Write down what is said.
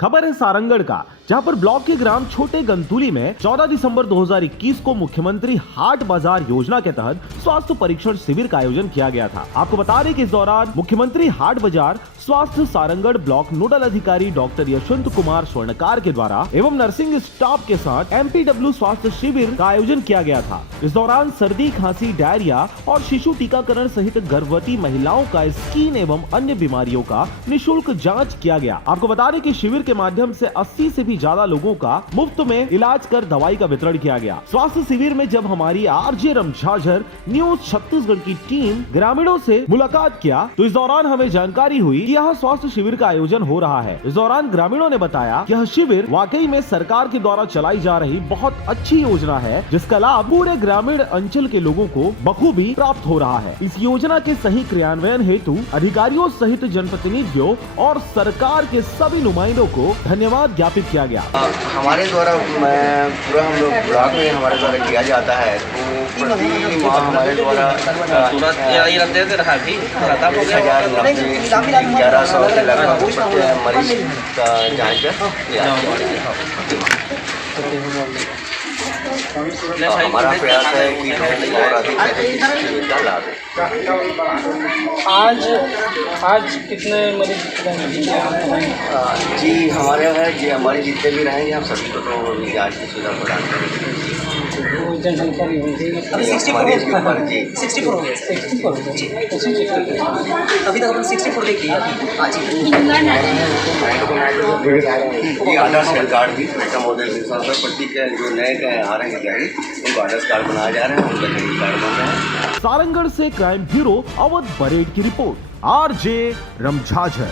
खबर है सारंगढ़ का, जहां पर ब्लॉक के ग्राम छोटे गंतुली में 14 दिसंबर 2021 को मुख्यमंत्री हाट बाजार योजना के तहत स्वास्थ्य परीक्षण शिविर का आयोजन किया गया था। आपको बता दें कि इस दौरान मुख्यमंत्री हाट बाजार स्वास्थ्य सारंगढ़ ब्लॉक नोडल अधिकारी डॉक्टर यशवंत कुमार स्वर्णकार के द्वारा एवं नर्सिंग स्टाफ के साथ MPW स्वास्थ्य शिविर का आयोजन किया गया था। इस दौरान सर्दी, खांसी, डायरिया और शिशु टीकाकरण सहित गर्भवती महिलाओं का स्किन एवं अन्य बीमारियों का निःशुल्क जांच किया गया। आपको बता दें कि शिविर के माध्यम से 80 से भी ज्यादा लोगों का मुफ्त में इलाज कर दवाई का वितरण किया गया। स्वास्थ्य शिविर में जब हमारी RJ रमझाझर न्यूज छत्तीसगढ़ की टीम ग्रामीणों से मुलाकात किया तो इस दौरान हमें जानकारी हुई कि यहाँ स्वास्थ्य शिविर का आयोजन हो रहा है। इस दौरान ग्रामीणों ने बताया कि यह शिविर वाकई में सरकार के द्वारा चलाई जा रही बहुत अच्छी योजना है, जिसका लाभ पूरे ग्रामीण अंचल के लोगों को बखूबी प्राप्त हो रहा है। इस योजना के सही क्रियान्वयन हेतु अधिकारियों सहित जनप्रतिनिधियों और सरकार के सभी नुमाइंदों को धन्यवाद ज्ञापित किया गया। हमारे द्वारा पूरा हम लोग ब्लॉक में हमारे द्वारा किया जाता है, तो प्रति माह हमारे द्वारा 1100 के लगभग मरीज का जांच हमारा प्रयास है कि और अधिक का लाभ आज कितने मरीज जी हमारे यहाँ जी हमारे जितने भी रहेंगे हम सभी को तो जांच की सुविधा प्रदान करेंगे। जनसंख्या भी होगी मरीज के ऊपर जी 64 हो गए। अभी तक अपन 64 देख लिया आज ही आदर्श कार्ड भी मेटा मॉडल के साथ प्रति के जो नए आ रहे हैं खिलाड़ी उनको आदर्श कार्ड बनाए जा रहे हैं, उनका क्रेडिट कार्ड बन रहे हैं। सारंगढ़ से क्राइम ब्यूरो अवध परेड की रिपोर्ट, RJ रमझाझर।